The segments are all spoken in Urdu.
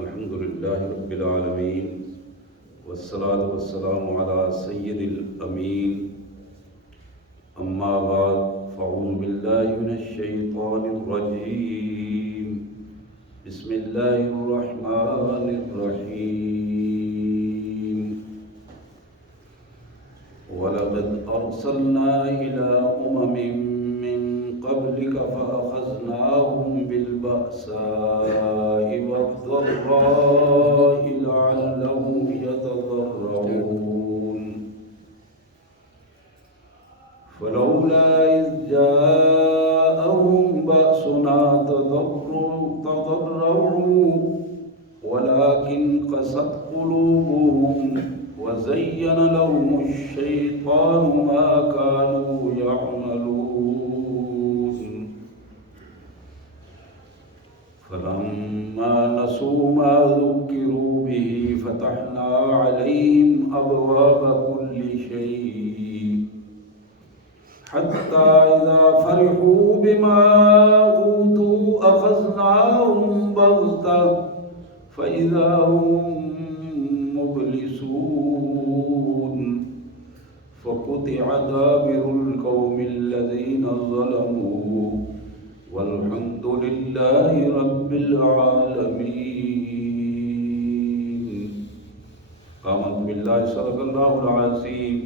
الحمد لله رب العالمين والصلاة والسلام على سيد الأمين أما بعد فأعوذ بالله من الشيطان الرجيم بسم الله الرحمن الرحيم ولقد أرسلنا إلى أمم من قبلك فأخذناهم بالبأساء والضراء لعلهم يتضرعون فلولا إذ جاءهم بأسنا تضرعوا ولكن قست قلوبهم وزين لهم الشيطان ما كانوا يعملون فلما نسوا ما ذكروا به فتحنا عليهم أبواب كل شيء حتى إذا فرحوا بما أوتوا أخذناهم بغتة فإذا هم مبلسون فقطع دابر القوم الذين ظلموا والحمد لله رب العالمين. آمنت بالله صدق الله العظيم.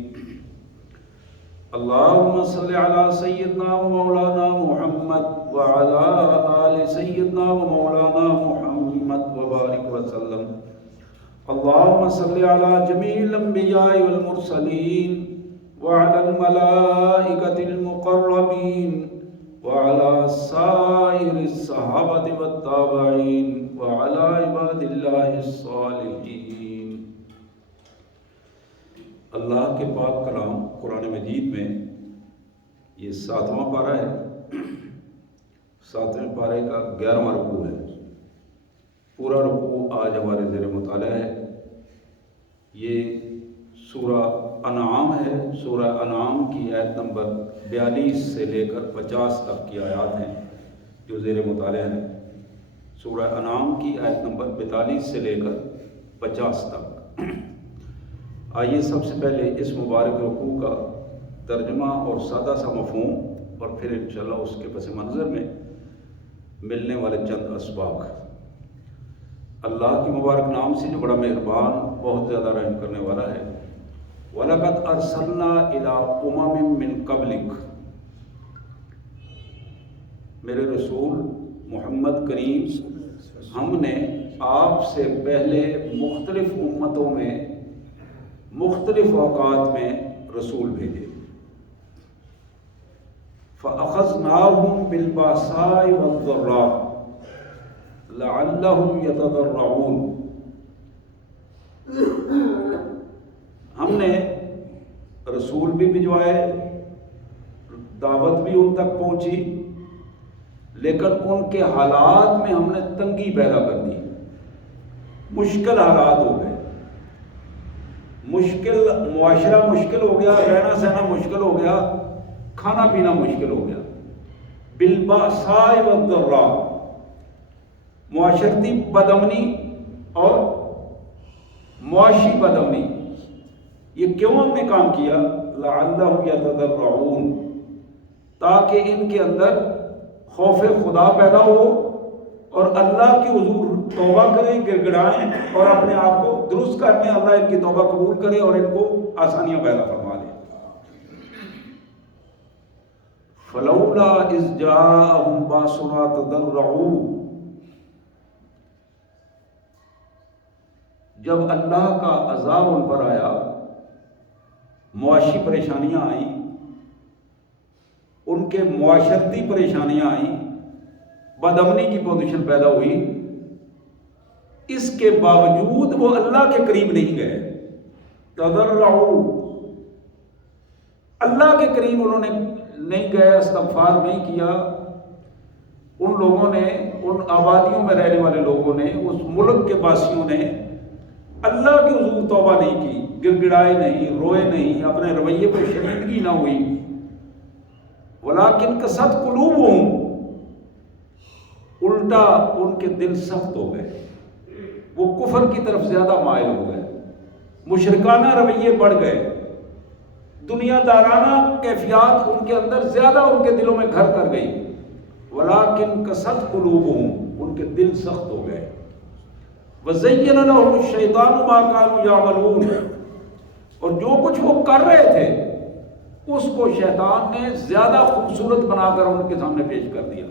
اللهم صل على سيدنا ومولانا محمد وعلى آل سيدنا ومولانا محمد وبارك وسلم. اللهم صل على جميع الأنبياء والمرسلين وعلى الملائكة المقربين وعلى سائر الصحابة والتابعين وعلى عباد الله الصالحين. اللہ کے پاک کلام قرآن مجید میں یہ 7واں پارہ ہے. 7ویں پارے کا 11واں رکوع ہے. پورا رکوع آج ہمارے زیر مطالعہ ہے. یہ سورہ انعام ہے. سورہ انعام کی آیت نمبر 42 سے لے کر 50 تک کی آیات ہیں جو زیر مطالعہ ہیں. سورہ انعام کی آیت نمبر 42 سے لے کر 50 تک. آئیے سب سے پہلے اس مبارک رکوع کا ترجمہ اور سادہ سا مفہوم اور پھر انشاءاللہ اس کے پس منظر میں ملنے والے چند اسباق. اللہ کے مبارک نام سے جو بڑا مہربان بہت زیادہ رحم کرنے والا ہے. وَلَقَدْ أَرْسَلْنَا إِلَىٰ أُمَمٍ مِّن قَبْلِكَ. میرے رسول محمد کریم ہم نے آپ سے پہلے مختلف امتوں میں مختلف اوقات میں رسول بھیجے. فَأَخَذْنَاهُمْ بِالْبَأْسَاءِ وَالضَّرَّاءِ لَعَلَّهُمْ يَتَضَرَّعُونَ. ہم نے رسول بھی بھجوائے, دعوت بھی ان تک پہنچی, لیکن ان کے حالات میں ہم نے تنگی پیدا کر دی. مشکل حالات ہو گئے, مشکل معاشرہ مشکل ہو گیا, رہنا سہنا مشکل ہو گیا, کھانا پینا مشکل ہو گیا. بالبأساء والضراء, معاشرتی بدامنی اور معاشی بدامنی. یہ کیوں ہم نے کام کیا؟ لعلہم یتضرعون, تاکہ ان کے اندر خوف خدا پیدا ہو اور اللہ کے حضور توبہ کریں, گڑ گڑائیں اور اپنے آپ کو درست کرنے. اللہ ان کی توبہ قبول کرے اور ان کو آسانیاں پیدا فرما دے. فلولا اذ جاءہم باسنا تضرعوا. جب اللہ کا عذاب ان پر آیا, معاشی پریشانیاں آئیں, ان کے معاشرتی پریشانیاں آئیں, بدامنی کی پوزیشن پیدا ہوئی, اس کے باوجود وہ اللہ کے قریب نہیں گئے. تضرعوا, اللہ کے قریب انہوں نے نہیں گئے, استغفار نہیں کیا. ان لوگوں نے, ان آبادیوں میں رہنے والے لوگوں نے, اس ملک کے باسیوں نے اللہ کے حضور توبہ نہیں کی, گڑ گڑائے نہیں, روئے نہیں, اپنے رویے پہ شرمندگی نہ ہوئی. ولیکن قست قلوبہم, الٹا ان کے دل سخت ہو گئے. وہ کفر کی طرف زیادہ مائل ہو گئے، مشرکانہ رویے بڑھ گئے، دنیا دارانہ کیفیات ان کے اندر زیادہ ان کے دلوں میں گھر کر گئی۔ وَلَٰكِن قَسَتْ قُلُوبُهُمْ، ان کے دل سخت ہو گئے۔ وَزَيَّنَ لَهُمُ الشَّيْطَانُ مَا كَانُوا يَعْمَلُونَ، اور جو کچھ وہ کر رہے تھے اس کو شیطان نے زیادہ خوبصورت بنا کر ان کے سامنے پیش کر دیا۔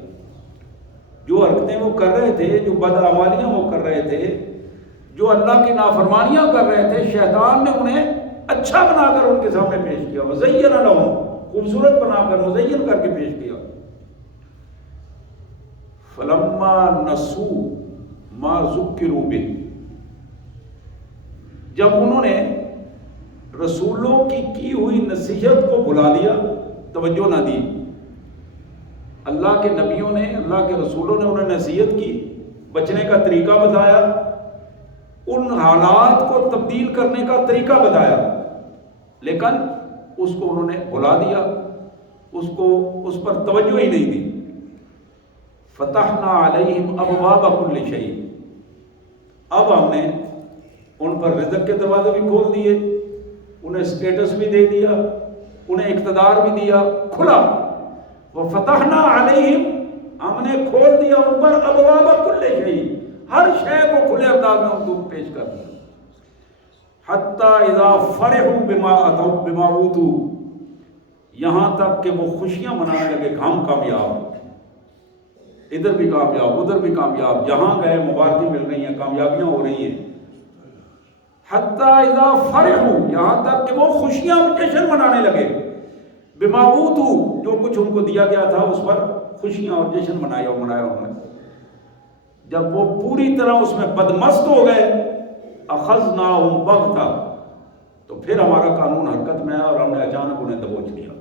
جو حرکتیں وہ کر رہے تھے، جو بدعمالیاں وہ کر رہے تھے، جو اللہ کی نافرمانیاں کر رہے تھے، شیطان نے انہیں اچھا بنا کر ان کے سامنے پیش کیا۔ وَزَيَّنَ لَهُمْ، خوبصورت بنا کر، مزین کر کے پیش کیا۔ فَلَمَّا نَسُوا مَا ذُكِّرُوا بِهِ، جب انہوں نے رسولوں کی ہوئی نصیحت کو بھلا دیا، توجہ نہ دی، اللہ کے نبیوں نے، اللہ کے رسولوں نے انہیں نصیحت کی، بچنے کا طریقہ بتایا، ان حالات کو تبدیل کرنے کا طریقہ بتایا، لیکن اس کو انہوں نے بھلا دیا، اس پر توجہ ہی نہیں دی۔ فتحنا علیہم ابواب کل شیء، اب ہم نے ان پر رزق کے دروازے بھی کھول دیے، انہیں سٹیٹس بھی دے دیا، انہیں اقتدار بھی دیا کھلا۔ وفتحنا علیہم، ہم نے کھول دیا ان پر ابواب کل شیء، ہر شے کو کھلے انداز میں ان کو پیش کر دیا۔ حتی اذا فرحوا بما اوتوا، یہاں تک کہ وہ خوشیاں منانے لگے کہ ہم کامیاب، ادھر بھی کامیاب ادھر بھی کامیاب، جہاں گئے مبارکیں مل رہی ہیں، کامیابیاں ہو رہی ہیں۔ حتی اذا فرحوا، یہاں تک کہ وہ خوشیاں جشن منانے لگے، بما اوتوا، جو کچھ ان کو دیا گیا تھا اس پر خوشیاں اور جشن منایا انہوں نے۔ جب وہ پوری طرح اس میں بدمست ہو گئے، اخذناہم بغتہ، تو پھر ہمارا قانون حرکت میں آیا اور ہم نے اچانک انہیں دبوچ لیا۔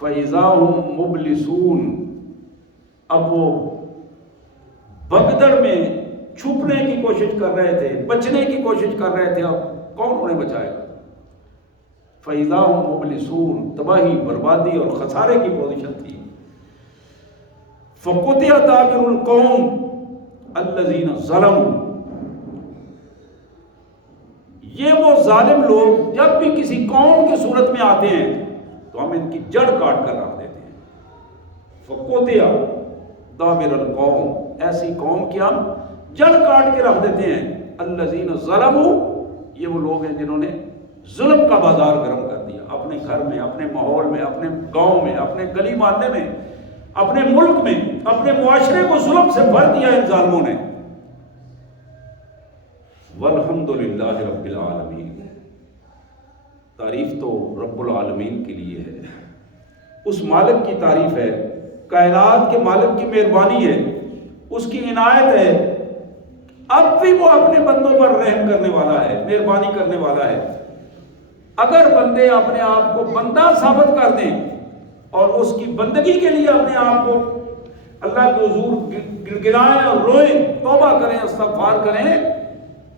فَإِذَا هُمْ مُبْلِسُونَ، اب وہ بگدڑ میں چھپنے کی کوشش کر رہے تھے، بچنے کی کوشش کر رہے تھے، اب کون انہیں بچائے گا؟ فَإِذَا هُمْ مُبْلِسُونَ، تباہی، بربادی اور خسارے کی پوزیشن تھی۔ فَقُطِعَ دَابِرُ الْقَوْمِ الَّذِينَ ظَلَمُوا، یہ وہ ظالم لوگ جب بھی کسی قوم کی صورت میں آتے ہیں تو ہم ان کی جڑ کاٹ کر رکھ دیتے ہیں۔ فَقُطِعَ دَابِرُ الْقَوْمِ، ایسی قوم کی ہم جڑ کاٹ کے رکھ دیتے ہیں۔ الَّذِينَ ظَلَمُوا، یہ وہ لوگ ہیں جنہوں نے ظلم کا بازار گرم کر دیا، اپنے گھر میں، اپنے ماحول میں، اپنے گاؤں میں، اپنے گلی محلے میں، اپنے ملک میں، اپنے معاشرے کو ظلم سے بھر دیا ان ظالموں نے۔ والحمدللہ رب العالمین، تعریف تو رب العالمین کے لیے ہے، اس مالک کی تعریف ہے، کائنات کے مالک کی مہربانی ہے، اس کی عنایت ہے، اب بھی وہ اپنے بندوں پر رحم کرنے والا ہے، مہربانی کرنے والا ہے۔ اگر بندے اپنے آپ کو بندہ ثابت کر دیں اور اس کی بندگی کے لیے اپنے آپ کو اللہ کے حضور گڑگڑائیں اور روئیں، توبہ کریں، استغفار کریں،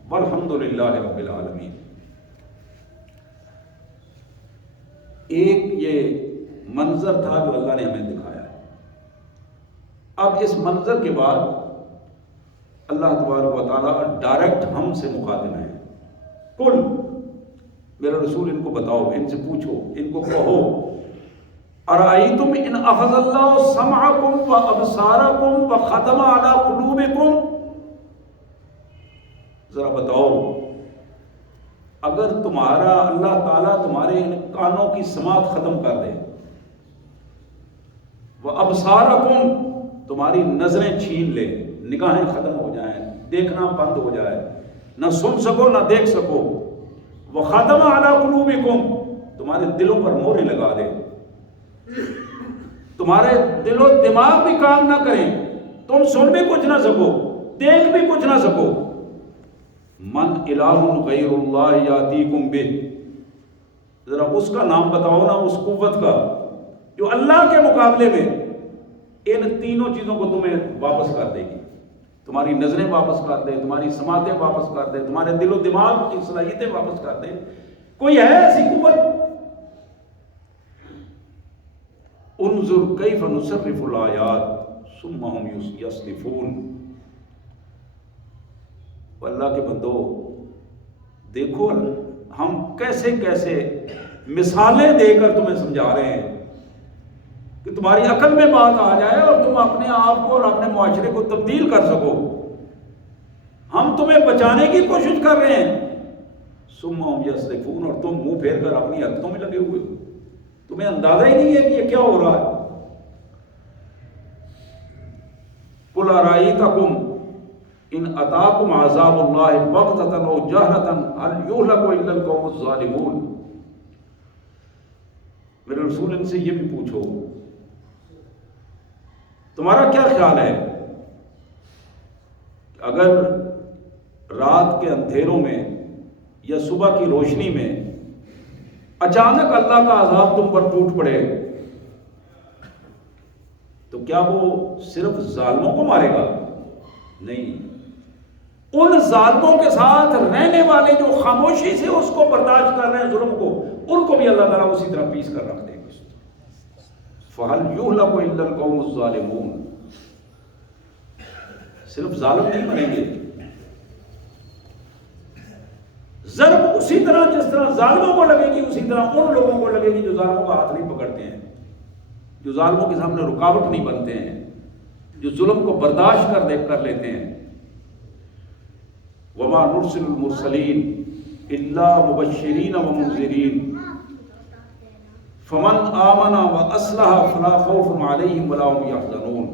والحمدللہ رب العالمین۔ ایک یہ منظر تھا جو اللہ نے ہمیں دکھایا ہے۔ اب اس منظر کے بعد اللہ تبارک و تعالیٰ ڈائریکٹ ہم سے مخاطب ہیں۔ قل، میرے رسول ان کو بتاؤ، ان سے پوچھو، ان کو کہو، ارأیتم ان اخذ اللہ سمعکم و ابصارکم و ختم علی قلوبکم، ذرا بتاؤ، اگر تمہارا اللہ تعالیٰ تمہارے ان کانوں کی سماعت ختم کر دے، وہ ابصارکم، تمہاری نظریں چھین لے، نگاہیں ختم ہو جائیں، دیکھنا بند ہو جائے، نہ سن سکو نہ دیکھ سکو، وہ ختم علی قلوبکم، تمہارے دلوں پر مہریں لگا دے، تمہارے دل و دماغ بھی کام نہ کریں، تم سن بھی کچھ نہ سکو، دیکھ بھی کچھ نہ سکو، من الہ غیر اللہ یاتیکم بہ، ذرا اس کا نام بتاؤ نا، اس قوت کا جو اللہ کے مقابلے میں ان تینوں چیزوں کو تمہیں واپس کر دے گی، تمہاری نظریں واپس کر دے، تمہاری سماعتیں واپس کر دے، تمہارے دل و دماغ کی صلاحیتیں واپس کر دے، کوئی ہے ایسی قوت؟ انظر کیف نصرف الآیات ثم ہم یصدفون، اللہ کے بندو دیکھو ہم کیسے کیسے مثالیں دے کر تمہیں سمجھا رہے ہیں کہ تمہاری عقل میں بات آ جائے اور تم اپنے آپ کو اور اپنے معاشرے کو تبدیل کر سکو. ہم تمہیں بچانے کی کوشش کر رہے ہیں. ثم هم يصدفون، اور تم منہ پھیر کر اپنی حرکتوں میں لگے ہوئے ہو. تمہیں اندازہ ہی نہیں ہے کہ یہ کیا ہو رہا ہے. قل ارأيتكم ان اتاكم عذاب الله بغتة او جهرة هل يهلك الا القوم الظالمون. میرے رسول ان سے یہ بھی پوچھو تمہارا کیا خیال ہے اگر رات کے اندھیروں میں یا صبح کی روشنی میں اچانک اللہ کا عذاب تم پر ٹوٹ پڑے تو کیا وہ صرف ظالموں کو مارے گا؟ نہیں، ان ظالموں کے ساتھ رہنے والے جو خاموشی سے اس کو برداشت کر رہے ہیں ظلم کو، ان کو بھی اللہ تعالیٰ اسی طرح پیس کر رکھ دے گا. فَهَلْ يُهْلَكُ إِلَّا الْقَوْمُ الظَّالِمُونَ. صرف ظالم نہیں مریں گے. ضرب اسی طرح جس طرح ظالموں کو لگے گی اسی طرح ان لوگوں کو لگے گی جو ظالموں کا ہاتھ نہیں پکڑتے ہیں، جو ظالموں کے سامنے رکاوٹ نہیں بنتے ہیں، جو ظلم کو برداشت کر لیتے ہیں. وَمَا نُرْسِلُ الْمُرْسَلِينَ إِلَّا مُبَشِّرِينَ وَمُنذِرِينَ فَمَنْ آمَنَ وَأَصْلَحَ فَلَا خَوْفٌ عَلَيْهِمْ وَلَا هُمْ يَحْزَنُونَ.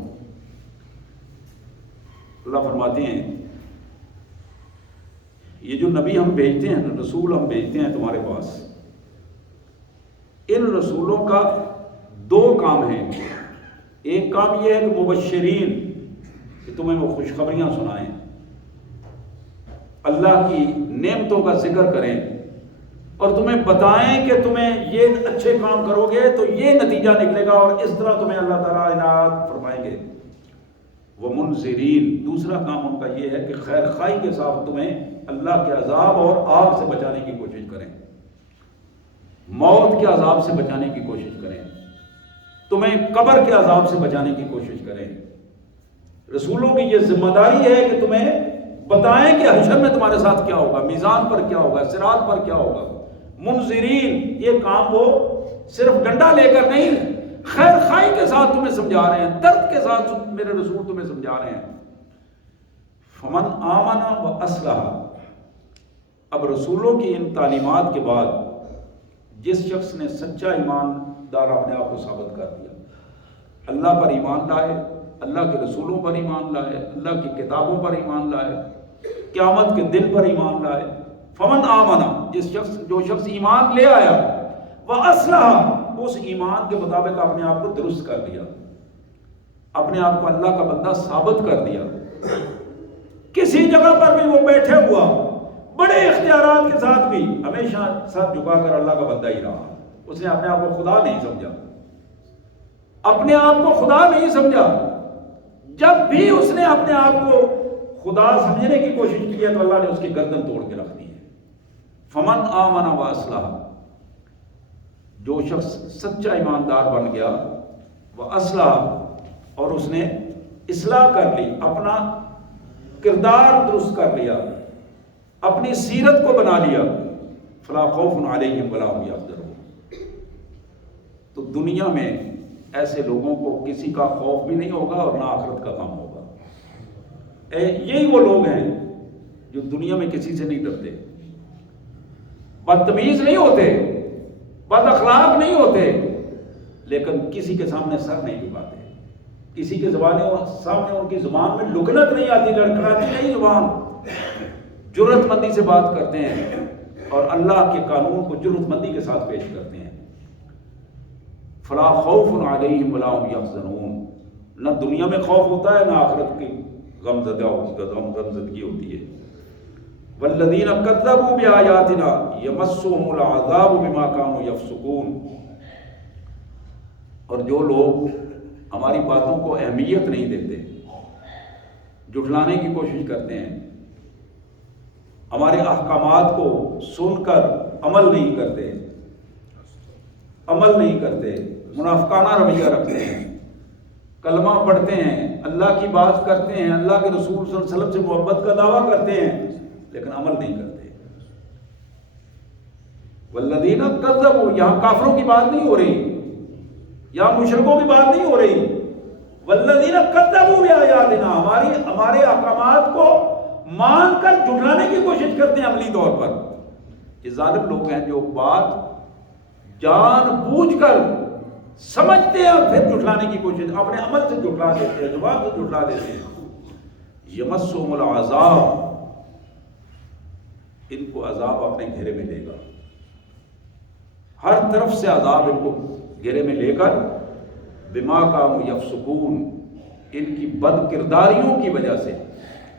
اللہ فرماتے ہیں یہ جو نبی ہم بھیجتے ہیں، رسول ہم بھیجتے ہیں تمہارے پاس، ان رسولوں کا دو کام ہیں. ایک کام یہ ہے کہ مبشرین، کہ تمہیں وہ خوشخبریاں سنائیں، اللہ کی نعمتوں کا ذکر کریں اور تمہیں بتائیں کہ تمہیں یہ اچھے کام کرو گے تو یہ نتیجہ نکلے گا اور اس طرح تمہیں اللہ تعالیٰ عنایات فرمائیں گے. وہ منذرین، دوسرا کام ان کا یہ ہے کہ خیر خواہی کے ساتھ تمہیں اللہ کے عذاب اور آگ سے بچانے کی کوشش کریں، موت کے عذاب سے بچانے کی کوشش کریں، تمہیں قبر کے عذاب سے بچانے کی کوشش کریں. رسولوں کی یہ ذمہ داری ہے کہ تمہیں بتائیں کہ حشر میں تمہارے ساتھ کیا ہوگا، میزان پر کیا ہوگا، صراط پر کیا ہوگا. منذرین، یہ کام وہ صرف ڈنڈا لے کر نہیں، خیر خواہی کے ساتھ تمہیں سمجھا رہے ہیں، درد کے ساتھ میرے رسول تمہیں سمجھا رہے ہیں. فمن آمن واصلح. اب رسولوں کی ان تعلیمات کے بعد جس شخص نے سچا ایماندار اپنے آپ کو ثابت کر دیا، اللہ پر ایمان لائے، اللہ کے رسولوں پر ایمان لائے، اللہ کی کتابوں پر ایمان لائے، قیامت کے دن پر ایمان لائے. فمن آمنا، جو شخص ایمان لے آیا، واصلح، اس ایمان کے مطابق اپنے آپ کو درست کر دیا، اپنے آپ کو اللہ کا بندہ ثابت کر دیا. کسی جگہ پر بھی وہ بیٹھے ہوا بڑے اختیارات کے ساتھ بھی ہمیشہ سر جھکا کر اللہ کا بندہ ہی رہا. اس نے اپنے آپ کو خدا نہیں سمجھا، اپنے آپ کو خدا نہیں سمجھا. جب بھی اس نے اپنے آپ کو خدا سمجھنے کی کوشش کی ہے تو اللہ نے اس کی گردن توڑ کے رکھ دی ہے. فمن آمن واصلح، جو شخص سچا ایماندار بن گیا، واصلح، اور اس نے اصلاح کر لی، اپنا کردار درست کر لیا، اپنی سیرت کو بنا لیا، فلا خوف علیہم ولا هم یحزنون. تو دنیا میں ایسے لوگوں کو کسی کا خوف بھی نہیں ہوگا اور نہ آخرت کا غم ہوگا. یہی وہ لوگ ہیں جو دنیا میں کسی سے نہیں ڈرتے، بدتمیز نہیں ہوتے، بد اخلاق نہیں ہوتے، لیکن کسی کے سامنے سر نہیں جھکاتے، کسی کے سامنے ان کی زبان میں لکنت نہیں آتی، لڑکھڑاتی نہیں زبان، جرأت مندی سے بات کرتے ہیں اور اللہ کے قانون کو جرأت مندی کے ساتھ پیش کرتے ہیں. فلا خوف علیہم ولا هم یحزنون. نہ دنیا میں خوف ہوتا ہے، نہ آخرت کی غمزدگی ہوتی ہے. والذین کذبوا بآیاتنا یمسهم العذاب بما كانوا یفسقون. اور جو لوگ ہماری باتوں کو اہمیت نہیں دیتے، جھٹلانے کی کوشش کرتے ہیں، ہمارے احکامات کو سن کر عمل نہیں کرتے، منافقانہ رویہ رکھتے ہیں، کلمہ پڑھتے ہیں، اللہ کی بات کرتے ہیں، اللہ کے رسول صلی اللہ علیہ وسلم سے محبت کا دعویٰ کرتے ہیں، لیکن عمل نہیں کرتے۔ والذین کذبوا، یہاں کافروں کی بات نہیں ہو رہی، یہاں مشرکوں کی بات نہیں ہو رہی۔ والذین کذبوا بآیاتنا، ہمارے احکامات کو مان کر جھٹلانے کی کوشش کرتے ہیں عملی طور پر۔ یہ ظالم لوگ ہیں جو بات جان بوجھ کر سمجھتے ہیں اور پھر جھٹلانے کی کوشش، اپنے عمل سے جھٹلا دیتے ہیں، زبان سے جھٹلا دیتے ہیں۔ یمسہم العذاب، ان کو عذاب اپنے گھیرے میں لے گا، ہر طرف سے عذاب ان کو گھیرے میں لے کر، بما کانوا یفسقون، ان کی بد کرداریوں کی وجہ سے۔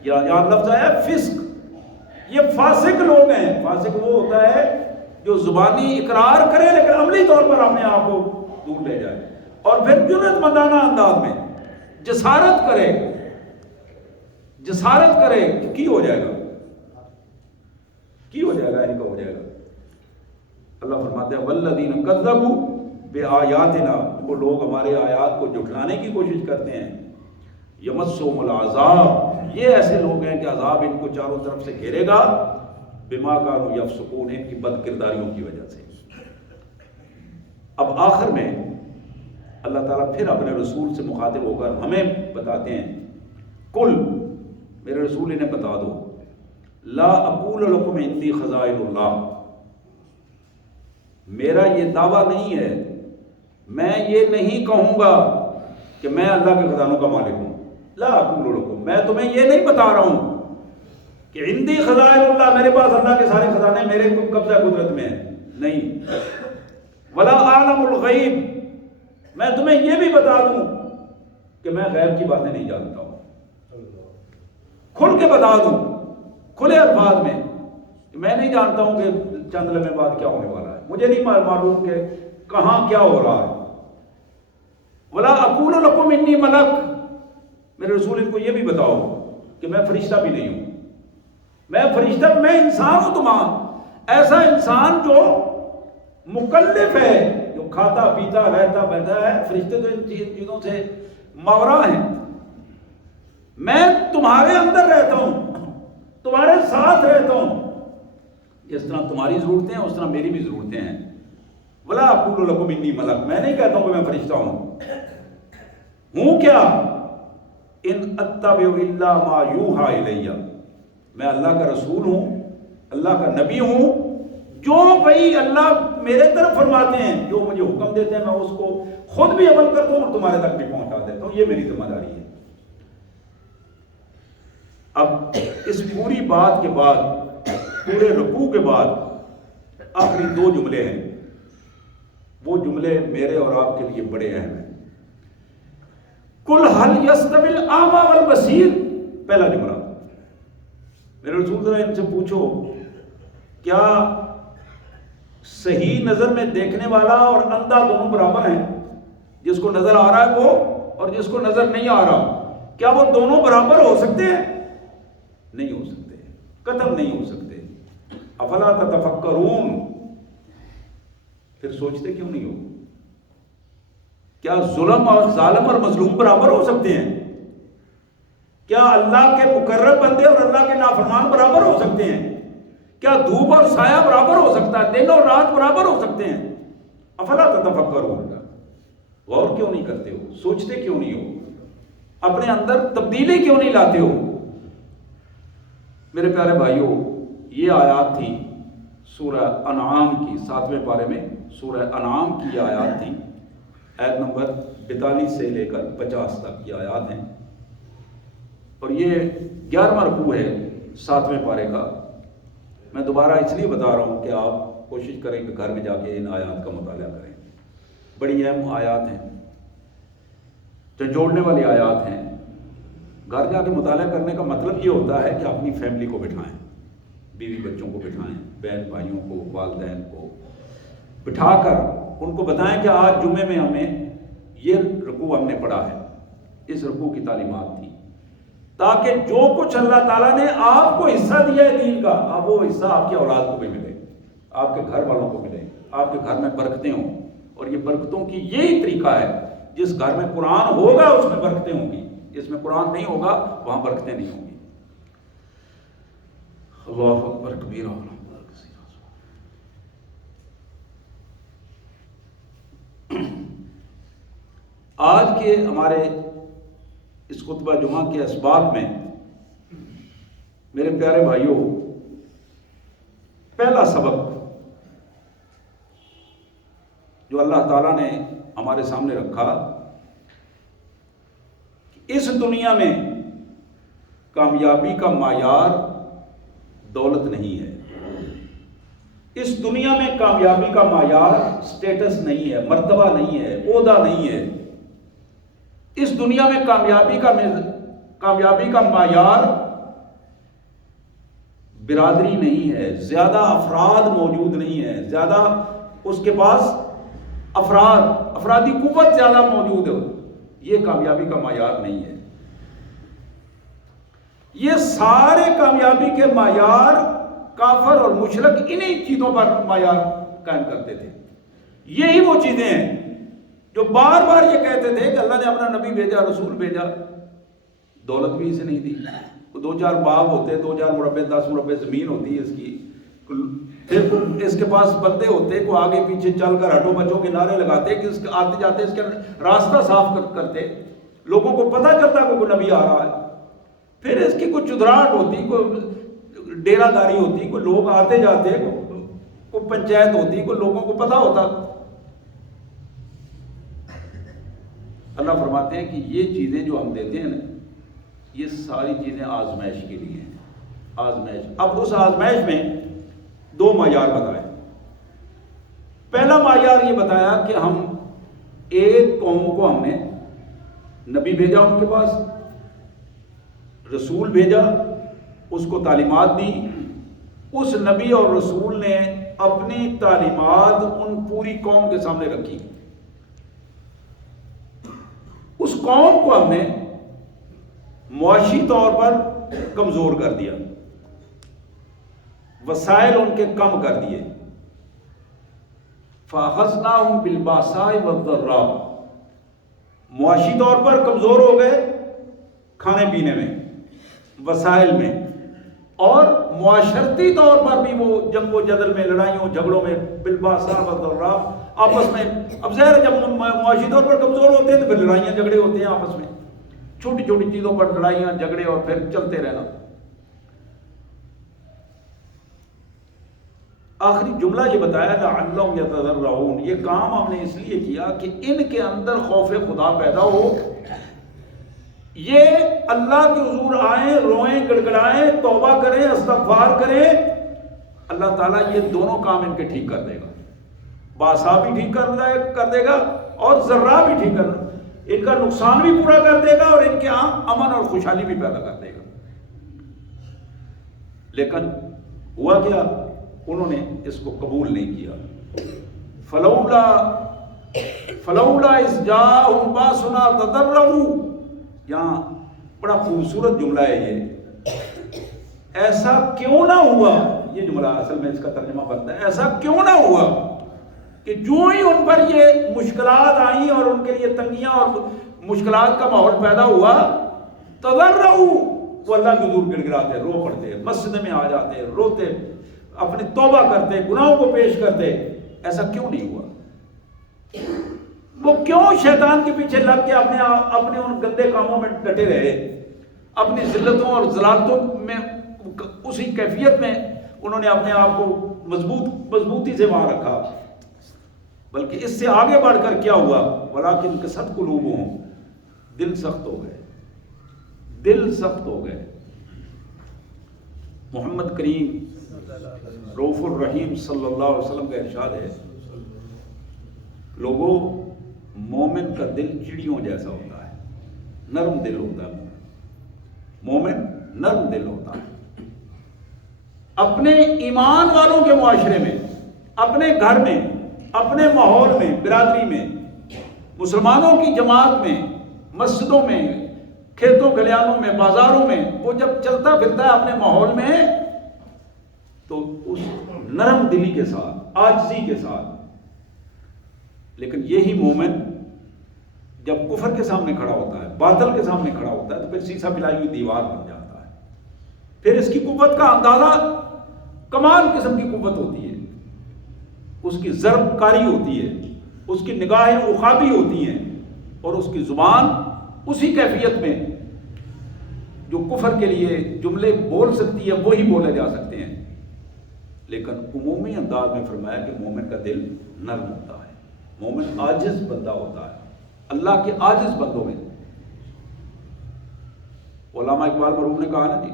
یہاں لفظ آیا فسق، یہ فاسق لوگ ہیں۔ فاسق وہ ہوتا ہے جو زبانی اقرار کرے لیکن عملی طور پر اپنے آپ کو دور لے جائے، اور پھر جرأت مندانہ انداز میں جسارت کرے کی ہو جائے گا، ان کا ہو جائے گا۔ اللہ فرماتے ہیں والذین کذبوا بآیاتنا، وہ لوگ ہمارے آیات کو جھٹلانے کی کوشش کرتے ہیں، یمسہم العذاب، یہ ایسے لوگ ہیں کہ عذاب ان کو چاروں طرف سے گھیرے گا، بما کانوا یفسقون، ان کی بد کرداریوں کی وجہ سے۔ اب آخر میں اللہ تعالیٰ پھر اپنے رسول سے مخاطب ہو کر ہمیں بتاتے ہیں، کل، میرے رسول انہیں بتا دو، لا اقول لکم عندی خزائن اللہ، میرا یہ دعویٰ نہیں ہے، میں یہ نہیں کہوں گا کہ میں اللہ کے خزانوں کا مالک ہوں۔ لا اقول لکم، میں تمہیں یہ نہیں بتا رہا ہوں کہ عندی خزائن اللہ، میرے پاس اللہ کے سارے خزانے میرے قبضہ قدرت میں ہیں، نہیں۔ ولا عالم الغیب، میں تمہیں یہ بھی بتا دوں کہ میں غیب کی باتیں نہیں جانتا ہوں، کھل کے بتا دوں، کھلے الفاظ میں، میں نہیں جانتا ہوں کہ چند لمحے بعد کیا ہونے والا ہے، مجھے نہیں معلوم کہ کہاں کیا ہو رہا ہے۔ ولا اقول لکم انی ملک، میرے رسول ان کو یہ بھی بتاؤ کہ میں فرشتہ بھی نہیں ہوں، میں فرشتہ، میں انسان ہوں، تمہارا ایسا انسان جو مکلف ہے، جو کھاتا پیتا رہتا بیٹھا ہے۔ فرشتے تو ان چیزوں سے ماورا ہیں۔ میں تمہارے اندر رہتا ہوں، تمہارے ساتھ رہتا ہوں، جس طرح تمہاری ضرورتیں ہیں اس طرح میری بھی ضرورتیں ہیں۔ ولا اقول لکم انی ملک، میں نہیں کہتا ہوں کہ میں فرشتہ ہوں کیا؟ ان اتبع الا ما یوحى الی، میں اللہ کا رسول ہوں، اللہ کا نبی ہوں، جو وہی اللہ میرے طرف فرماتے ہیں، جو مجھے حکم دیتے ہیں میں اس کو خود بھی عمل کرتا ہوں اور تمہارے تک بھی پہنچا دیتا ہوں، یہ میری ذمہ داری ہے۔ اب اس پوری بات کے بعد، پورے رکوع کے بعد آخری دو جملے ہیں، وہ جملے میرے اور آپ کے لیے بڑے اہم ہیں۔ قل هل يستوي الاعمى والبصير، پہلا جملہ، میرے رسول ذرا ان سے پوچھو کیا صحیح نظر میں دیکھنے والا اور اندھا دونوں برابر ہیں؟ جس کو نظر آ رہا ہے وہ اور جس کو نظر نہیں آ رہا، کیا وہ دونوں برابر ہو سکتے ہیں؟ نہیں ہو سکتے، قطعاً نہیں ہو سکتے۔ افلا تتفکرون، پھر سوچتے کیوں نہیں ہو؟ کیا ظلم اور ظالم اور مظلوم برابر ہو سکتے ہیں؟ کیا اللہ کے مقرب بندے اور اللہ کے نافرمان برابر ہو سکتے ہیں؟ کیا دھوپ اور سایہ برابر ہو سکتا ہے؟ دن اور رات برابر ہو سکتے ہیں؟ افلا تتفکرون، غور کیوں نہیں کرتے ہو؟ سوچتے کیوں نہیں ہو؟ اپنے اندر تبدیلی کیوں نہیں لاتے ہو؟ میرے پیارے بھائیوں، یہ آیات تھی سورہ انعام کی، 7ویں پارے میں سورہ انعام کی یہ آیات تھی، آیت نمبر 42 سے لے کر 50 تک یہ آیات ہیں، اور یہ 11واں رکوع ہے 7ویں پارے کا۔ میں دوبارہ اس لیے بتا رہا ہوں کہ آپ کوشش کریں کہ گھر میں جا کے ان آیات کا مطالعہ کریں، بڑی اہم آیات ہیں، جو جوڑنے والی آیات ہیں۔ گھر جا کے مطالعہ کرنے کا مطلب یہ ہوتا ہے کہ اپنی فیملی کو بٹھائیں، بیوی بچوں کو بٹھائیں، بہن بھائیوں کو، والدین کو بٹھا کر ان کو بتائیں کہ آج جمعے میں ہمیں یہ رکوع ہم نے پڑھا ہے، اس رکوع کی تعلیمات تھی، تاکہ جو کچھ اللہ تعالیٰ نے آپ کو حصہ دیا ہے دین کا، آپ وہ حصہ آپ کی اولاد کو بھی ملے، آپ کے گھر والوں کو ملے، آپ کے گھر میں برکتیں ہوں۔ اور یہ برکتوں کی یہی طریقہ ہے جس گھر میں قرآن ہوگا اس میں برکتیں ہوں گی، جس میں قرآن نہیں ہوگا وہاں برکتیں نہیں ہوں گی۔ اللہ اکبر کبیرہ۔ آج کے ہمارے اس خطبہ جمعہ کے اسباق میں میرے پیارے بھائیوں، پہلا سبق جو اللہ تعالیٰ نے ہمارے سامنے رکھا، اس دنیا میں کامیابی کا معیار دولت نہیں ہے، اس دنیا میں کامیابی کا معیار سٹیٹس نہیں ہے، مرتبہ نہیں ہے، عہدہ نہیں ہے، اس دنیا میں کامیابی کا معیار برادری نہیں ہے، زیادہ افراد موجود نہیں ہے، زیادہ اس کے پاس افرادی قوت زیادہ موجود ہے، یہ کامیابی کا معیار نہیں ہے۔ یہ سارے کامیابی کے معیار کافر اور مشرک انہی چیزوں پر معیار قائم کرتے تھے۔ یہی وہ چیزیں ہیں جو بار بار یہ کہتے تھے کہ اللہ نے اپنا نبی بھیجا، رسول بھیجا، دولت بھی اسے نہیں دی، 2-4 باغ ہوتے، 2-4 مربع 10 مربع زمین ہوتی ہے اس کی، پھر اس کے پاس بندے ہوتے کو آگے پیچھے چل کر ہٹو بچوں کے نعرے لگاتے کہ اس آتے جاتے اس کے راستہ صاف کرتے، لوگوں کو پتہ چلتا کہ کوئی نبی آ رہا ہے، پھر اس کی کوئی چدراہٹ ہوتی، کوئی ڈیرہ داری ہوتی، کوئی لوگ آتے جاتے، کوئی پنچایت ہوتی، کوئی لوگوں کو پتہ ہوتا۔ اللہ فرماتے ہیں کہ یہ چیزیں جو ہم دیتے ہیں نا، یہ ساری چیزیں آزمائش کے لیے ہیں، آزمائش۔ اب اس آزمائش میں 2 معیار بتائے۔ پہلا معیار یہ بتایا کہ ہم ایک قوم کو ہم نے نبی بھیجا، ان کے پاس رسول بھیجا، اس کو تعلیمات دی، اس نبی اور رسول نے اپنی تعلیمات ان پوری قوم کے سامنے رکھی، اس قوم کو ہم نے معاشی طور پر کمزور کر دیا، وسائل ان کے کم کر دیے، فَأَخَذْنَاهُمْ بِالْبَأْسَاءِ وَالضَّرَّاءِ، معاشی طور پر کمزور ہو گئے، کھانے پینے میں، وسائل میں، اور معاشرتی طور پر بھی وہ جنگ و جدل میں، لڑائیوں جھگڑوں میں، بِالْبَأْسَاءِ وَالضَّرَّاء، آپس میں۔ اب ظاہر ہے جب معاشی طور پر کمزور ہوتے ہیں تو پھر لڑائیاں جھگڑے ہوتے ہیں آپس میں، چھوٹی چھوٹی چیزوں پر لڑائیاں جھگڑے، اور پھر چلتے رہنا۔ آخری جملہ یہ بتایا لعلہم یتضرعون، یہ کام ہم نے اس لیے کیا کہ ان کے اندر خوف خدا پیدا ہو، یہ اللہ کے حضور آئیں، روئیں، گڑگڑائیں، توبہ کریں، استغفار کریں، اللہ تعالیٰ یہ دونوں کام ان کے ٹھیک کر دے گا، باسا بھی ٹھیک کر دے گا اور ذرہ بھی ٹھیک کر، ان کا نقصان بھی پورا کر دے گا، اور ان کے ہاں امن اور خوشحالی بھی پیدا کر دے گا۔ لیکن ہوا کیا؟ انہوں نے اس کو قبول نہیں کیا۔ فلولا اذ جاءہم باسنا تضرعوا، یہاں بڑا خوبصورت جملہ ہے یہ، ایسا کیوں نہ ہوا، یہ جملہ اصل میں اس کا ترجمہ بنتا ہے، ایسا کیوں نہ ہوا کہ جو ہی ان پر یہ مشکلات آئیں اور ان کے لیے تنگیاں اور مشکلات کا ماحول پیدا ہوا، تضرعوا، وہ اللہ کے حضور گڑ گڑاتے، رو پڑتے، مسجد میں آ جاتے، روتے، اپنی توبہ کرتے، گناہوں کو پیش کرتے۔ ایسا کیوں نہیں ہوا؟ وہ کیوں شیطان کے پیچھے لگ کے اپنے ان گندے کاموں میں ڈٹے رہے، اپنی ذلتوں اور ذلالتوں میں، اسی کیفیت میں انہوں نے اپنے آپ کو مضبوطی سے وہاں رکھا؟ بلکہ اس سے آگے بڑھ کر کیا ہوا؟ ولیکن قست قلوبہم، دل سخت ہو گئے، دل سخت ہو گئے۔ محمد کریم رؤوف الرحیم صلی اللہ علیہ وسلم کا ارشاد ہے، لوگوں، مومن کا دل چڑیوں جیسا ہوتا ہے، نرم دل ہوتا ہے، مومن نرم دل ہوتا ہے۔ اپنے ایمان والوں کے معاشرے میں، اپنے گھر میں، اپنے ماحول میں، برادری میں، مسلمانوں کی جماعت میں، مسجدوں میں، کھیتوں کھلیانوں میں، بازاروں میں، وہ جب چلتا پھرتا ہے اپنے ماحول میں تو اس نرم دلی کے ساتھ، عاجزی کے ساتھ۔ لیکن یہی مومن جب کفر کے سامنے کھڑا ہوتا ہے، باطل کے سامنے کھڑا ہوتا ہے، تو پھر سیسا پلائی ہوئی دیوار بن جاتا ہے. پھر اس کی قوت کا اندازہ کمال قسم کی قوت ہوتی ہے، اس کی ضرب کاری ہوتی ہے، اس کی نگاہیں عقابی ہوتی ہیں، اور اس کی زبان اسی کیفیت میں جو کفر کے لیے جملے بول سکتی ہے وہی بولے جا سکتے ہیں. لیکن عمومی انداز میں فرمایا کہ مومن کا دل نرم ہوتا ہے، مومن عاجز بندہ ہوتا ہے، اللہ کے عاجز بندوں میں. علامہ اقبال مرحوم نے کہا نا جی،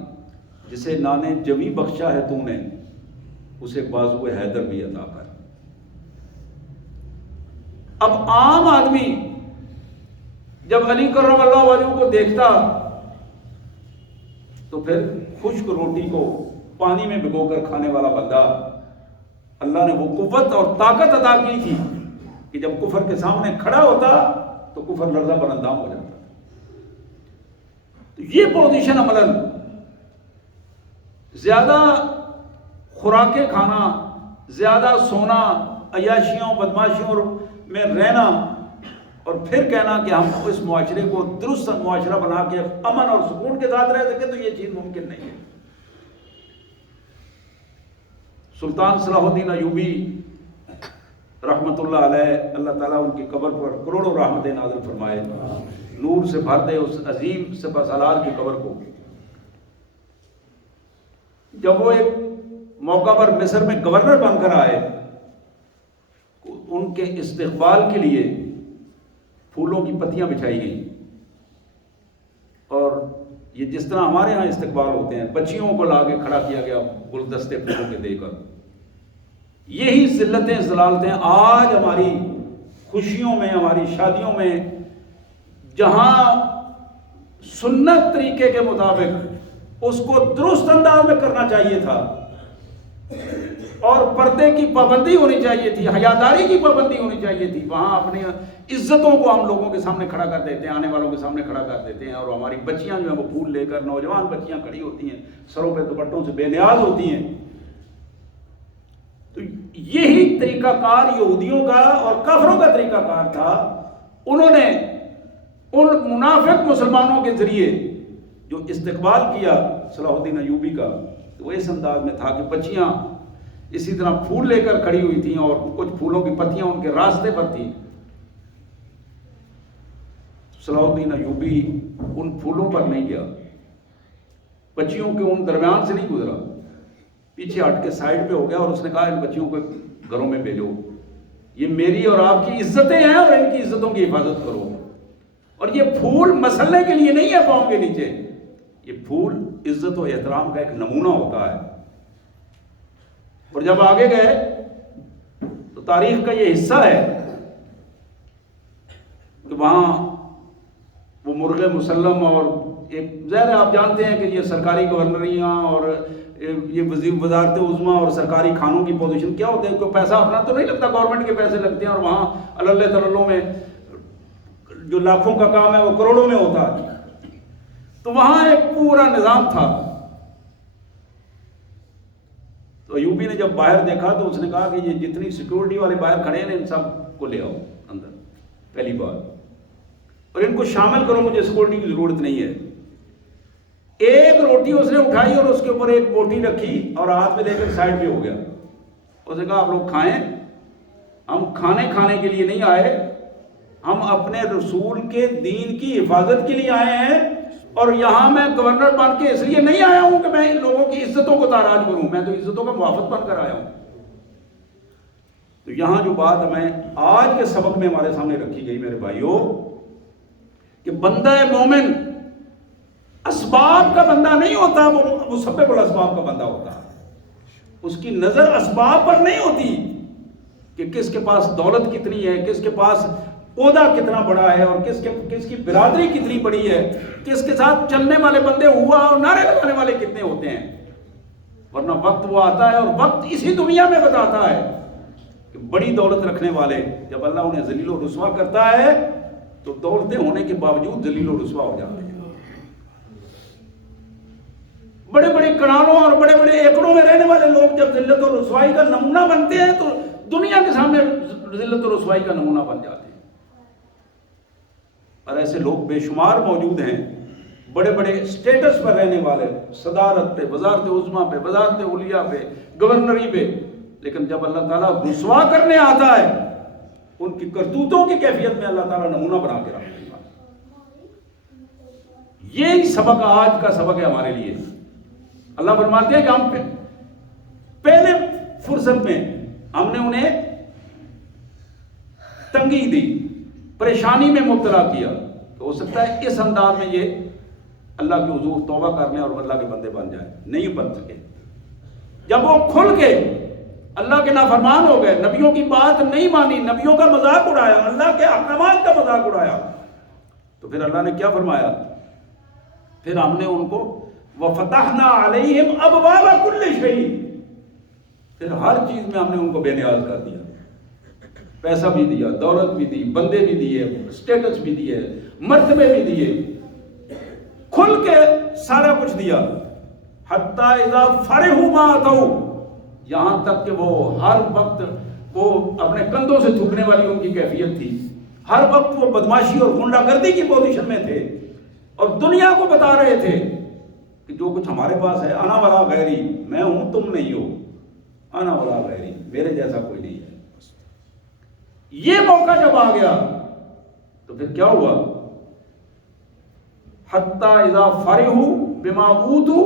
جسے نانے جوی بخشا ہے تو نے، اسے بازو حیدر بھی عطا کر. اب عام آدمی جب علی کرم اللہ وجہ کو دیکھتا تو پھر خشک روٹی کو پانی میں بھگو کر کھانے والا بندہ، اللہ نے وہ قوت اور طاقت عطا کی تھی کہ جب کفر کے سامنے کھڑا ہوتا تو کفر لرزہ پر اندام ہو جاتا. تو یہ پوزیشن عملاً زیادہ خوراکیں کھانا، زیادہ سونا، عیاشیوں بدماشیوں میں رہنا، اور پھر کہنا کہ ہم اس معاشرے کو درست معاشرہ بنا کے امن اور سکون کے ساتھ رہ سکے، تو یہ چیز ممکن نہیں ہے. سلطان صلاح الدین ایوبی رحمۃ اللہ علیہ، اللہ تعالیٰ ان کی قبر پر کروڑوں رحمتیں نازل فرمائے، نور سے بھر دے اس عظیم سپہ سالار کی قبر کو. جب وہ ایک موقع پر مصر میں گورنر بن کر آئے، ان کے استقبال کے لیے پھولوں کی پتیاں بچھائی گئیں، اور یہ جس طرح ہمارے ہاں استقبال ہوتے ہیں، بچیوں کو لا کے کھڑا کیا گیا گلدستے پھولوں کے دے کر. یہی ذلتیں ذلالتیں آج ہماری خوشیوں میں، ہماری شادیوں میں، جہاں سنت طریقے کے مطابق اس کو درست انداز میں کرنا چاہیے تھا، اور پردے کی پابندی ہونی چاہیے تھی، حیاداری کی پابندی ہونی چاہیے تھی، وہاں اپنی عزتوں کو ہم لوگوں کے سامنے کھڑا کر دیتے ہیں، آنے والوں کے سامنے کھڑا کر دیتے ہیں. اور ہماری بچیاں جو ہیں وہ پھول لے کر، نوجوان بچیاں کھڑی ہوتی ہیں، سروں پہ دوپٹوں سے بے نیاز ہوتی ہیں. تو یہی طریقہ کار یہودیوں کا اور کافروں کا طریقہ کار تھا. انہوں نے ان منافق مسلمانوں کے ذریعے جو استقبال کیا صلاح الدین ایوبی کا، تو وہ اس انداز میں تھا کہ بچیاں اسی طرح پھول لے کر کھڑی ہوئی تھیں، اور کچھ پھولوں کی پتیاں ان کے راستے پر تھیں. صلاح الدین ایوبی ان پھولوں پر نہیں گیا، بچیوں کے ان درمیان سے نہیں گزرا، پیچھے ہٹ کے سائڈ پہ ہو گیا، اور اس نے کہا ان بچیوں کو گھروں میں بھیجو، یہ میری اور آپ کی عزتیں ہیں، اور ان کی عزتوں کی حفاظت کرو. اور یہ پھول مسلے کے لیے نہیں ہے پاؤں کے نیچے، یہ پھول عزت و احترام کا ایک نمونہ ہوتا ہے. اور جب آگے گئے تو تاریخ کا یہ حصہ ہے کہ وہاں وہ مرغ مسلم، اور ایک ظاہر آپ جانتے ہیں کہ یہ سرکاری گورنریاں اور یہ وزارت عظمیٰ اور سرکاری کھانوں کی پوزیشن کیا ہوتے ہیں، کوئی پیسہ اپنا تو نہیں لگتا، گورنمنٹ کے پیسے لگتے ہیں، اور وہاں اللہ تعالیٰ میں جو لاکھوں کا کام ہے وہ کروڑوں میں ہوتا ہے. تو وہاں ایک پورا نظام تھا. تو ایوبی نے جب باہر دیکھا تو اس نے کہا کہ یہ جتنی سیکورٹی والے باہر کھڑے ہیں ان سب کو لے آؤ اندر پہلی بار، اور ان کو شامل کرو، مجھے سیکورٹی کی ضرورت نہیں ہے. ایک روٹی اس نے اٹھائی اور اس کے اوپر ایک بوٹی رکھی اور ہاتھ میں دے کر سائڈ پہ ہو گیا. اس نے کہا آپ لوگ کھائیں، ہم کھانے کے لیے نہیں آئے، ہم اپنے رسول کے دین کی حفاظت کے لیے آئے ہیں، اور یہاں میں گورنر بن کے اس لیے نہیں آیا ہوں کہ میں ان لوگوں کی عزتوں کو تاراج کروں، میں تو عزتوں کا محافظ بن کر آیا ہوں. تو یہاں جو بات ہمیں آج کے سبق میں ہمارے سامنے رکھی گئی میرے بھائیوں، کہ بندہ مومن اسباب کا بندہ نہیں ہوتا، وہ مسبب الاسباب کا بندہ ہوتا ہے. اس کی نظر اسباب پر نہیں ہوتی کہ کس کے پاس دولت کتنی ہے، کس کے پاس عہدہ کتنا بڑا ہے، اور کس کی برادری کتنی بڑی ہے، کس کے ساتھ چلنے والے بندے ہوا اور نعرے لگانے والے کتنے ہوتے ہیں. ورنہ وقت وہ آتا ہے، اور وقت اسی دنیا میں بتاتا ہے کہ بڑی دولت رکھنے والے جب اللہ انہیں ذلیل و رسوا کرتا ہے تو دولتیں ہونے کے باوجود ذلیل و رسوا ہو جاتے ہیں. بڑے بڑے کنالوں اور بڑے بڑے ایکڑوں میں رہنے والے لوگ جب ذلت و رسوائی کا نمونہ بنتے ہیں تو دنیا کے سامنے ذلت و رسوائی کا نمونہ بن جاتے ہیں. اور ایسے لوگ بے شمار موجود ہیں، بڑے بڑے اسٹیٹس پر رہنے والے، صدارت پہ، وزارت عظمیٰ پہ، وزارت علیہ پہ، گورنری پہ، لیکن جب اللہ تعالیٰ رسوا کرنے آتا ہے ان کی کرتوتوں کی کیفیت میں اللہ تعالیٰ نمونہ بنا کے رکھ دے گا۔ یہی سبق آج کا سبق ہے ہمارے لیے۔ اللہ فرماتے ہیں کہ ہم پہلے فرصت میں ہم نے انہیں تنگی دی، پریشانی میں مبتلا کیا، تو ہو سکتا ہے اس انداز میں یہ اللہ کے حضور توبہ کر لیں اور اللہ کے بندے بن جائیں، نہیں بن سکے۔ جب وہ کھل کے اللہ کے نافرمان ہو گئے، نبیوں کی بات نہیں مانی، نبیوں کا مذاق اڑایا، اللہ کے احکامات کا مذاق اڑایا، تو پھر اللہ نے کیا فرمایا؟ پھر ہم نے ان کو وَفَتَحْنَا عَلَيْهِمْ أَبْوَابَ كُلِّ شَيْءٍ، پھر ہر چیز میں ہم نے ان کو بے نیاز کر دیا، پیسہ بھی دیا، دولت بھی دی، بندے بھی دیے، اسٹیٹس بھی دیے، مرتبے بھی دیے، کھل کے سارا کچھ دیا۔ حتیٰ اذا فرحوا ما اتوا، یہاں تک کہ وہ ہر وقت وہ اپنے کندھوں سے تھوکنے والی ان کی کیفیت تھی، ہر وقت وہ بدماشی اور غنڈہ گردی کی پوزیشن میں تھے، اور دنیا کو بتا رہے تھے کہ جو کچھ ہمارے پاس ہے، انا ولا غیری، میں ہوں تم نہیں ہو، انا ولا غیری، میرے جیسا کوئی نہیں ہے۔ یہ موقع جب آ گیا تو پھر کیا ہوا؟ حتی اذا فرحوا بما اوتوا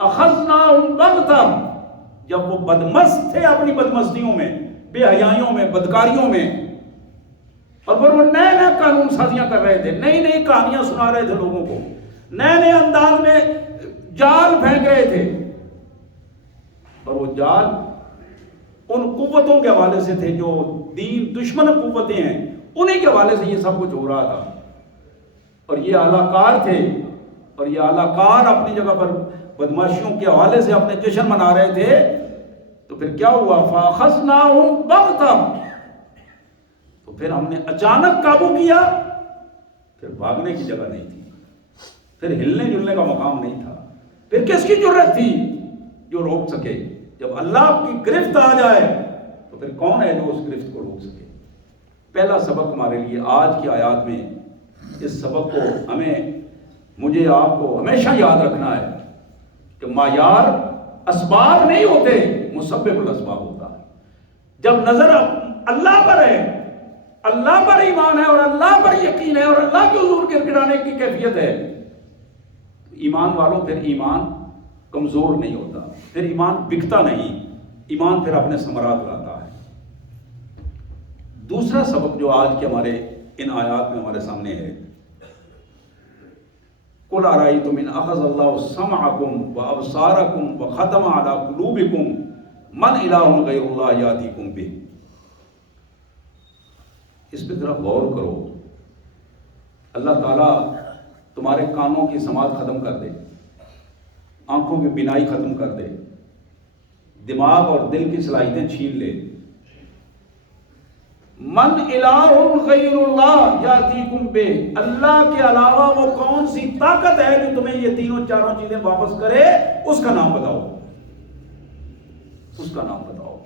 اخذناهم بغتہ، جب وہ بدمست تھے اپنی بدمستیوں میں، بے حیائیوں میں، بدکاریوں میں، اور پھر وہ نئے نئے قانون سازیاں کر رہے تھے، نئی نئی کہانیاں سنا رہے تھے لوگوں کو، نئے نئے انداز میں جال پھینک رہے تھے، اور وہ جال ان قوتوں کے حوالے سے تھے جو دین دشمن قوتیں ہیں، انہیں کے حوالے سے یہ سب کچھ ہو رہا تھا، اور یہ اعلیٰ کار تھے، اور یہ اعلیٰ کار اپنی جگہ پر بدماشیوں کے حوالے سے اپنے جشن منا رہے تھے، تو پھر کیا ہوا؟ فَأَخَذْنَاهُمْ بَغْتَةً، تو پھر ہم نے اچانک قابو کیا، پھر بھاگنے کی جگہ نہیں تھی، پھر ہلنے جلنے کا مقام نہیں تھا، پھر کس کی جرت تھی جو روک سکے؟ جب اللہ کی گرفت آ جائے تو پھر کون ہے جو اس گرفت کو روک سکے؟ پہلا سبق ہمارے لیے آج کی آیات میں، اس سبق کو ہمیں، مجھے، آپ کو ہمیشہ یاد رکھنا ہے کہ معیار اسباب نہیں ہوتے، مسبب الاسباب ہوتا ہے۔ جب نظر اللہ پر ہے، اللہ پر ایمان ہے اور اللہ پر یقین ہے اور اللہ کے حضور گڑگڑانے کی کیفیت ہے، ایمان والوں پھر ایمان کمزور نہیں ہوتا، پھر ایمان بکتا نہیں، ایمان پھر اپنے ثمرات لاتا ہے۔ دوسرا سبق جو آج کے ہمارے ان آیات میں ہمارے سامنے ہے، قُلْ أَرَأَيْتُمْ إِنْ أَخَذَ اللَّهُ سَمْعَكُمْ وَأَبْصَارَكُمْ وَخَتَمَ عَلَى قُلُوبِكُمْ مَنْ إِلَٰهٌ غَيْرُ اللَّهِ يَأْتِيكُمْ بِهِ، اس پہ ذرا غور کرو۔ اللہ تعالیٰ تمہارے کانوں کی سماعت ختم کر دے، آنکھوں کی بینائی ختم کر دے، دماغ اور دل کی صلاحیتیں چھین لے۔ من الہ غیر اللہ یاتیکم بہ، اللہ کے علاوہ وہ کون سی طاقت ہے جو تمہیں یہ تینوں چاروں چیزیں واپس کرے؟ اس کا نام بتاؤ، اس کا نام بتاؤ۔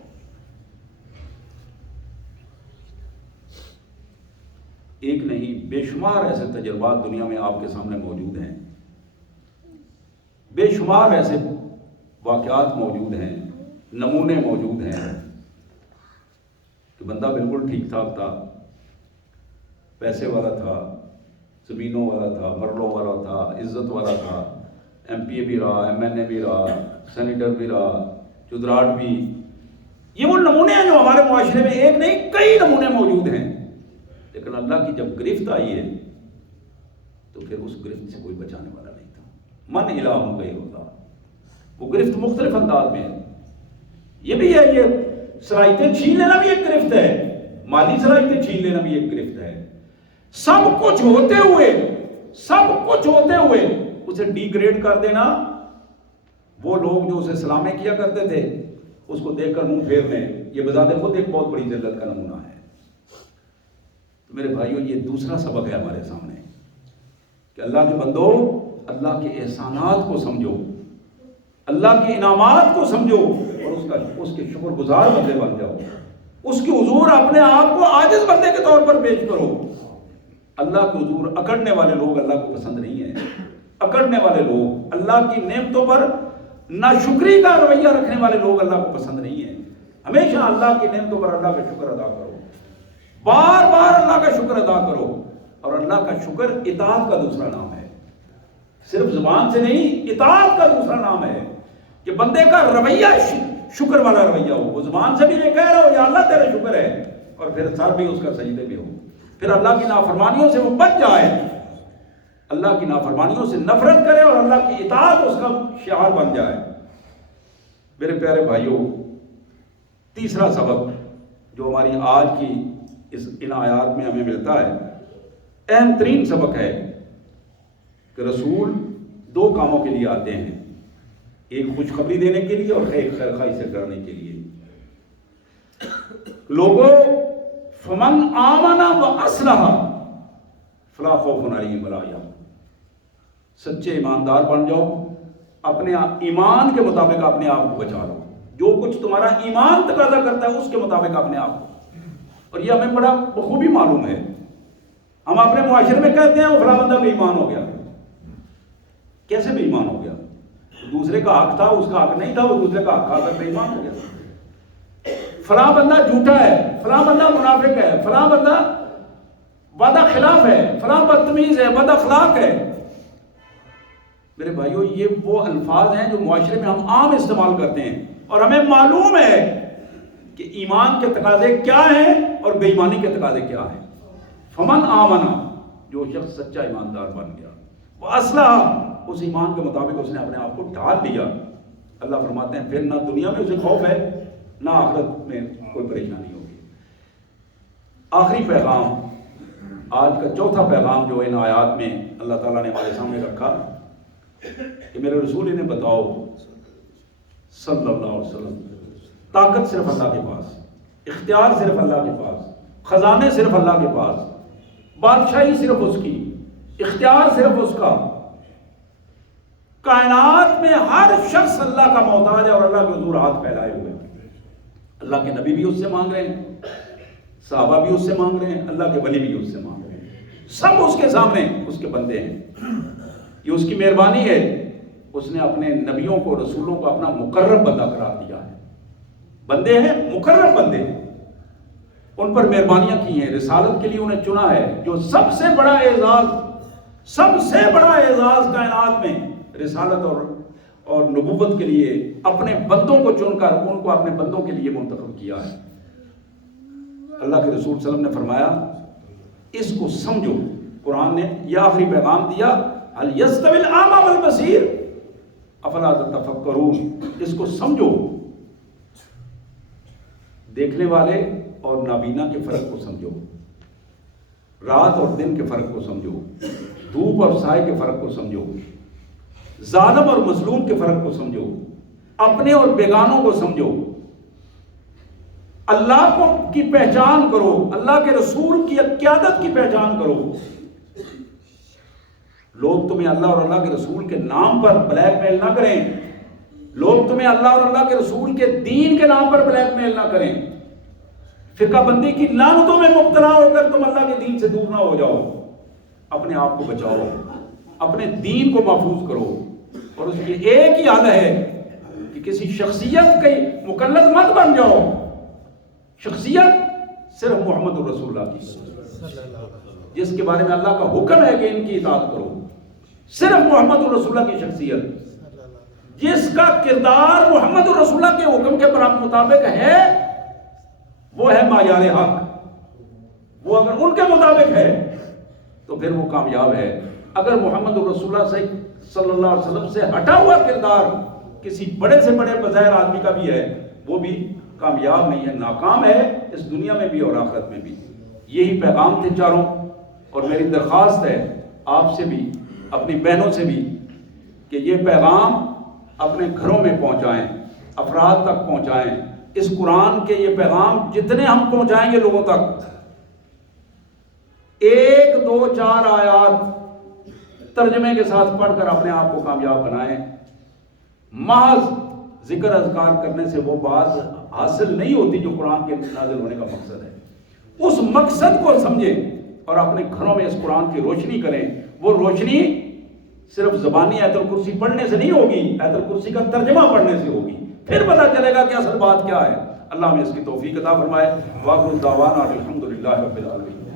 ایک نہیں، بے شمار ایسے تجربات دنیا میں آپ کے سامنے موجود ہیں، بے شمار ایسے واقعات موجود ہیں، نمونے موجود ہیں کہ بندہ بالکل ٹھیک ٹھاک تھا، پیسے والا تھا، زمینوں والا تھا، مرلوں والا تھا، عزت والا تھا، ایم پی اے بھی رہا، ایم این اے بھی رہا، سینیٹر بھی رہا، چودراٹ بھی۔ یہ وہ نمونے ہیں جو ہمارے معاشرے میں ایک نہیں کئی نمونے موجود ہیں، لیکن اللہ کی جب گرفت آئی ہے تو پھر اس گرفت سے کوئی بچانے والا نہیں تھا۔ من الہ غیر اللہ، وہ گرفت مختلف انداز میں ہے۔ یہ بھی ہے، یہ صلاحیتیں چھین لینا بھی ایک گرفت ہے، مالی صلاحیتیں چھین لینا بھی ایک گرفت ہے۔ سب کچھ ہوتے ہوئے اسے ڈی گریڈ کر دینا۔ وہ لوگ جو اسے سلامیں کیا کرتے تھے اس کو دیکھ کر منہ پھیر لیں، یہ بذات خود ایک بہت بڑی ذلت کا نمونہ ہے۔ تو میرے بھائیوں، یہ دوسرا سبق ہے ہمارے سامنے کہ اللہ کے بندو، اللہ کے احسانات کو سمجھو، اللہ کے انعامات کو سمجھو اور اس کے شکر گزار بندے بن جاؤ، اس کے حضور اپنے آپ کو عاجز بندے کے طور پر پیش کرو اللہ کے حضور اکڑنے والے لوگ اللہ کو پسند نہیں ہیں. اکڑنے والے لوگ، اللہ کی نعمتوں پر ناشکری کا رویہ رکھنے والے لوگ اللہ کو پسند نہیں ہیں. ہمیشہ اللہ کی نعمتوں پر اللہ کا شکر ادا کرو، بار بار اللہ کا شکر ادا کرو. اور اللہ کا شکر اطاعت کا دوسرا نام ہے، صرف زبان سے نہیں، اطاعت کا دوسرا نام ہے کہ بندے کا رویہ شکر والا رویہ ہو. وہ زبان سے بھی یہ کہہ رہا ہو یا اللہ تیرا شکر ہے، اور پھر سر بھی اس کا سجدے میں ہو. پھر اللہ کی نافرمانیوں سے وہ بچ جائے، اللہ کی نافرمانیوں سے نفرت کرے اور اللہ کی اطاعت اس کا شعار بن جائے. میرے پیارے بھائیوں، تیسرا سبق جو ہماری آج کی ان آیات میں ہمیں ملتا ہے، اہم ترین سبق ہے کہ رسول دو کاموں کے لیے آتے ہیں، ایک خوشخبری دینے کے لیے اور ایک خیرخواہی سے کرنے کے لیے. لوگوں، فمن آمن و اصلح فلا خوف علیہم ولا هم يحزنون. سچے ایماندار بن جاؤ، اپنے ایمان کے مطابق اپنے آپ کو بچا لو، جو کچھ تمہارا ایمان تقاضا کرتا ہے اس کے مطابق اپنے آپ کو. اور یہ ہمیں بڑا بخوبی معلوم ہے. ہم اپنے معاشرے میں کہتے ہیں وہ فلاں بندہ بے ایمان ہو گیا. کیسے بے ایمان ہو گیا؟ دوسرے کا حق تھا، اس کا حق نہیں تھا، وہ دوسرے کا حق کھا کر بے ایمان ہو گیا. فلاں بندہ جھوٹا ہے، فلاں بندہ منافق ہے، فلاں بندہ وعدہ خلاف ہے، فلاں بدتمیز ہے، بد اخلاق ہے. میرے بھائیو، یہ وہ الفاظ ہیں جو معاشرے میں ہم عام استعمال کرتے ہیں، اور ہمیں معلوم ہے کہ ایمان کے تقاضے کیا ہیں اور بے ایمانی کے تقاضے کیا ہیں. فمن آمنا، جو شخص سچا ایماندار بن گیا، وہ اصلح، اس ایمان کے مطابق اس نے اپنے آپ کو ڈھال لیا. اللہ فرماتے ہیں پھر نہ دنیا میں اسے خوف ہے نہ آخرت میں کوئی پریشانی ہوگی. آخری پیغام، آج کا چوتھا پیغام جو ان آیات میں اللہ تعالیٰ نے ہمارے سامنے رکھا کہ میرے رسول انہیں بتاؤ صلی اللہ علیہ وسلم، طاقت صرف اللہ کے پاس، اختیار صرف اللہ کے پاس، خزانے صرف اللہ کے پاس، بادشاہی صرف اس کی، اختیار صرف اس کا. کائنات میں ہر شخص اللہ کا محتاج ہے اور اللہ کے حضور ہاتھ پھیلائے ہوئے ہیں. اللہ کے نبی بھی اس سے مانگ رہے ہیں، صحابہ بھی اس سے مانگ رہے ہیں، اللہ کے ولی بھی اس سے مانگ رہے ہیں. سب اس کے سامنے اس کے بندے ہیں. یہ اس کی مہربانی ہے، اس نے اپنے نبیوں کو، رسولوں کو اپنا مقرب بندہ قرار دیا ہے. بندے ہیں، مقرب بندے ہیں، ان پر مہربانیاں کی ہیں، رسالت کے لیے انہیں چنا ہے. جو سب سے بڑا اعزاز، سب سے بڑا اعزاز کائنات میں رسالت اور نبوت کے لیے اپنے بندوں کو چن کر ان کو اپنے بندوں کے لیے منتخب کیا ہے. اللہ کے رسول صلی اللہ علیہ وسلم نے فرمایا اس کو سمجھو. قرآن نے یہ آخری پیغام دیا، هل يستوي الأعمى والبصير افلا تتفکرون. اس کو سمجھو، دیکھنے والے اور نابینا کے فرق کو سمجھو، رات اور دن کے فرق کو سمجھو، دھوپ اور سائے کے فرق کو سمجھو، ظالم اور مظلوم کے فرق کو سمجھو، اپنے اور بیگانوں کو سمجھو، اللہ کو کی پہچان کرو، اللہ کے رسول کی قیادت کی پہچان کرو. لوگ تمہیں اللہ اور اللہ کے رسول کے نام پر بلیک میل نہ کریں، لوگ تمہیں اللہ اور اللہ کے رسول کے دین کے نام پر بلیک میل نہ کریں، فرقہ بندی کی لعنتوں میں مبتلا ہو کر تم اللہ کے دین سے دور نہ ہو جاؤ. اپنے آپ کو بچاؤ، اپنے دین کو محفوظ کرو. اور اس کی ایک ہی حل ہے کہ کسی شخصیت کی مقلد مت بن جاؤ. شخصیت صرف محمد الرسول اللہ کی، جس کے بارے میں اللہ کا حکم ہے کہ ان کی اطاعت کرو. صرف محمد الرسول اللہ کی شخصیت، جس کا کردار محمد الرسول اللہ کے حکم کے مطابق ہے، وہ ہے معیار حق. وہ اگر ان کے مطابق ہے تو پھر وہ کامیاب ہے. اگر محمد الرسول اللہ صلی اللہ علیہ وسلم سے ہٹا ہوا کردار کسی بڑے سے بڑے بظاہر آدمی کا بھی ہے، وہ بھی کامیاب نہیں ہے، ناکام ہے، اس دنیا میں بھی اور آخرت میں بھی. یہی پیغام تھے چاروں. اور میری درخواست ہے آپ سے بھی، اپنی بہنوں سے بھی، کہ یہ پیغام اپنے گھروں میں پہنچائیں، افراد تک پہنچائیں. اس قرآن کے یہ پیغام جتنے ہم پہنچائیں گے لوگوں تک، 1 2 4 آیات ترجمے کے ساتھ پڑھ کر اپنے آپ کو کامیاب بنائیں. محض ذکر اذکار کرنے سے وہ بات حاصل نہیں ہوتی جو قرآن کے نازل ہونے کا مقصد ہے. اس مقصد کو سمجھیں. اور اپنے گھروں میں اس قرآن کی روشنی کریں. وہ روشنی صرف زبانی آیت الکرسی پڑھنے سے نہیں ہوگی، آیت الکرسی کا ترجمہ پڑھنے سے ہوگی. پھر پتہ چلے گا کہ اصل بات کیا ہے. اللہ ہمیں اس کی توفیق عطا فرمائے. واخر دعوانا الحمدللہ رب العالمین.